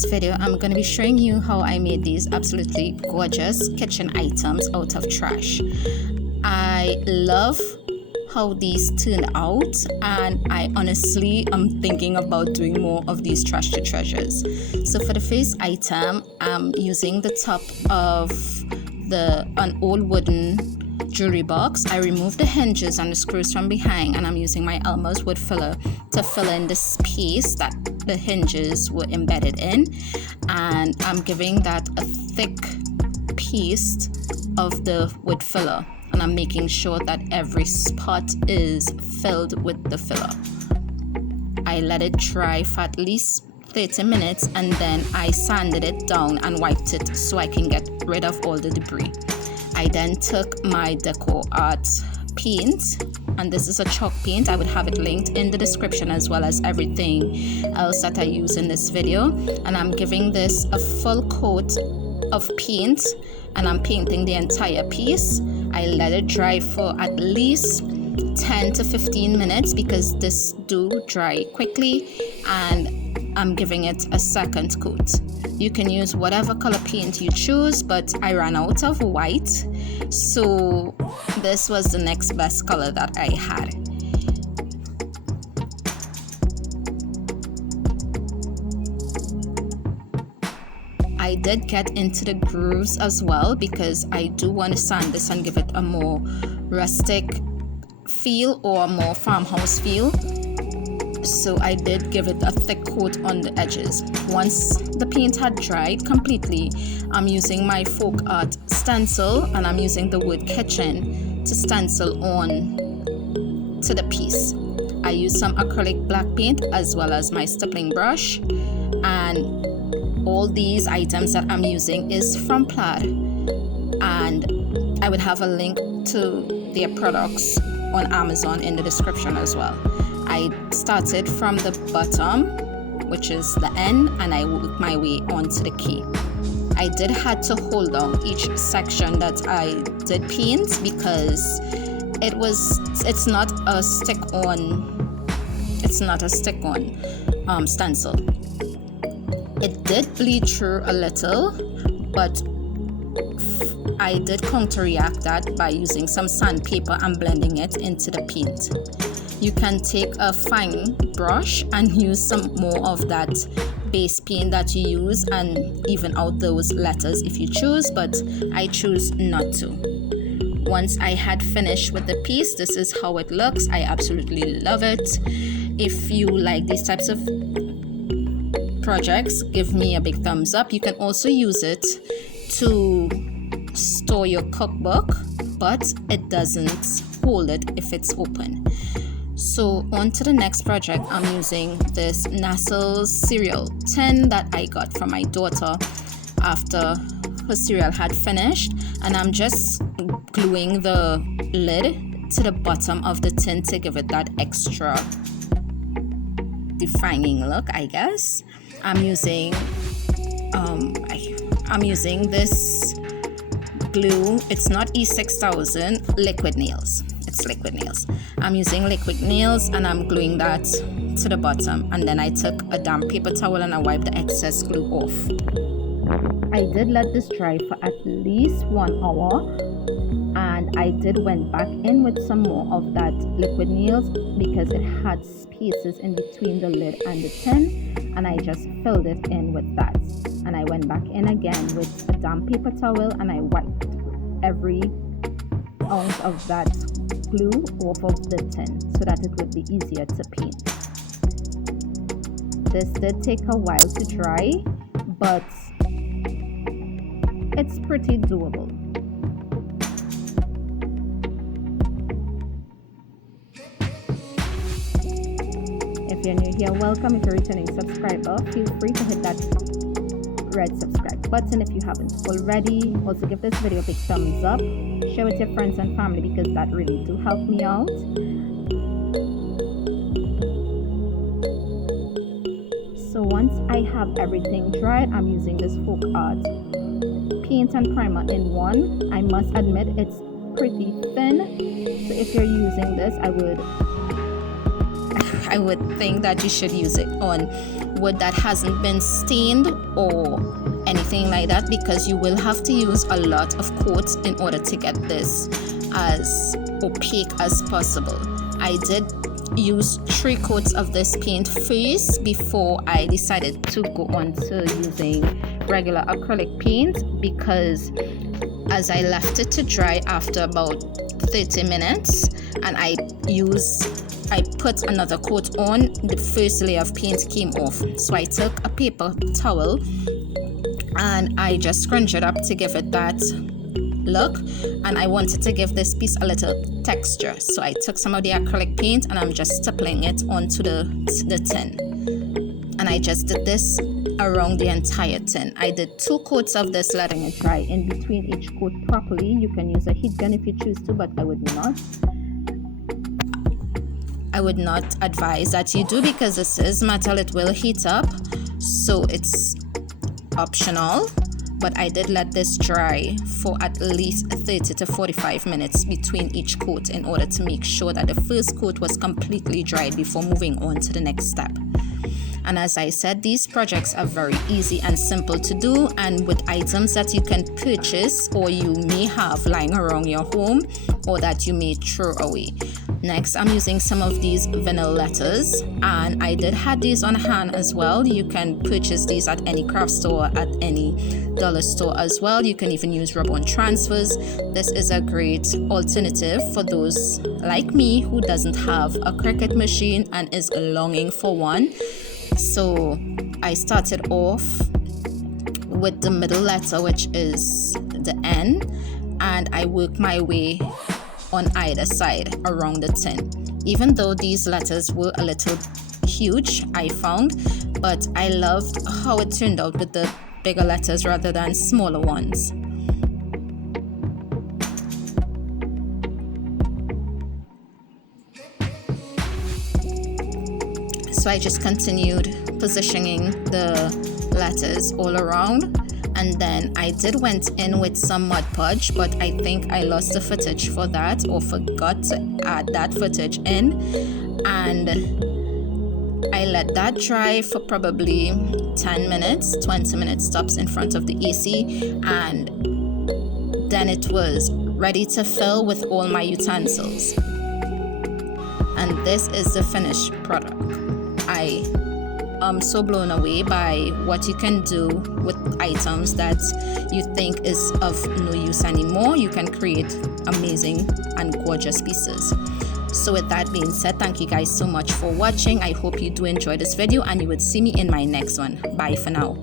this video, I'm going to be showing you how I made these absolutely gorgeous kitchen items out of trash. I love how these turned out, and I honestly am thinking about doing more of these trash to treasures. So for the first item, I'm using the top of an old wooden jewelry box. I removed the hinges and the screws from behind, and I'm using my Elmer's wood filler to fill in the space that the hinges were embedded in, and I'm giving that a thick paste of the wood filler, and I'm making sure that every spot is filled with the filler. I let it dry for at least 30 minutes, and then I sanded it down and wiped it so I can get rid of all the debris. I then took my decor art paint, and this is a chalk paint. I would have it linked in the description as well as everything else that I use in this video, and I'm giving this a full coat of paint, and I'm painting the entire piece. I let it dry for at least 10 to 15 minutes because this do dry quickly, and I'm giving it a second coat. You can use whatever color paint you choose, but I ran out of white, so this was the next best color that I had. I did get into the grooves as well because I do want to sand this and give it a more rustic feel or a more farmhouse feel. So I did give it a thick coat on the edges. Once the paint had dried completely, I'm using my Folkart Stencil, and I'm using the wood kitchen to stencil on to the piece. I used some acrylic black paint as well as my stippling brush, and all these items that I'm using is from Plaid, and I would have a link to their products on Amazon in the description as well. I started from the bottom, which is the end, and I worked my way onto the key. I did had to hold down each section that I did paint because it's not a stick-on stencil. It did bleed through a little, but I did counteract that by using some sandpaper and blending it into the paint. You can take a fine brush and use some more of that base paint that you use and even out those letters if you choose, but I choose not to. Once I had finished with the piece, this is how it looks. I absolutely love it. If you like these types of projects, give me a big thumbs up. You can also use it to store your cookbook, but it doesn't hold it if it's open. So on to the next project, I'm using this Nestle's cereal tin that I got from my daughter after her cereal had finished, and I'm just gluing the lid to the bottom of the tin to give it that extra defining look, I guess. I'm using this glue. It's not E6000, liquid nails. It's liquid nails. I'm using liquid nails, and I'm gluing that to the bottom, and then I took a damp paper towel and I wiped the excess glue off. I did let this dry for at least 1 hour, and I did went back in with some more of that liquid nails because it had spaces in between the lid and the tin, and I just filled it in with that. And I went back in again with a damp paper towel, and I wiped every ounce of that glue off of the tin so that it would be easier to paint. This did take a while to dry, but it's pretty doable. If you're new here, welcome. If you're a returning subscriber, feel free to hit that red subscribe button if you haven't already. Also give this video a big thumbs up, share with your friends and family because that really do help me out. So once I have everything dried, I'm using this Folkart paint and primer in one. I must admit it's pretty thin, so if you're using this, I would I would think that you should use it on wood that hasn't been stained or anything like that, because you will have to use a lot of coats in order to get this as opaque as possible. I did use 3 coats of this paint first before I decided to go on to using regular acrylic paint, because as I left it to dry after about 30 minutes and I put another coat on, the first layer of paint came off. So I took a paper towel and I just scrunched it up to give it that look, and I wanted to give this piece a little texture. So I took some of the acrylic paint and I'm just stippling it onto the tin. And I just did this around the entire tin. I did 2 coats of this, letting it dry in between each coat properly. You can use a heat gun if you choose to, but I would not. I would not advise that you do, because this is metal, it will heat up, so it's optional. But I did let this dry for at least 30 to 45 minutes between each coat in order to make sure that the first coat was completely dried before moving on to the next step. And as I said, these projects are very easy and simple to do, and with items that you can purchase or you may have lying around your home or that you may throw away. Next, I'm using some of these vinyl letters, and I did have these on hand as well. You can purchase these at any craft store, at any dollar store as well. You can even use rub-on transfers. This is a great alternative for those like me who doesn't have a Cricut machine and is longing for one. So I started off with the middle letter, which is the N, and I worked my way on either side around the tin. Even though these letters were a little huge, I found, but I loved how it turned out with the bigger letters rather than smaller ones. So I just continued positioning the letters all around, and then I went in with some Mod Podge, but I think I lost the footage for that, or forgot to add that footage in, and I let that dry for probably 10 minutes, 20 minutes tops in front of the AC, and then it was ready to fill with all my utensils. And this is the finished product. I am so blown away by what you can do with items that you think is of no use anymore. You can create amazing and gorgeous pieces. So with that being said, thank you guys so much for watching. I hope you do enjoy this video, and you would see me in my next one. Bye for now.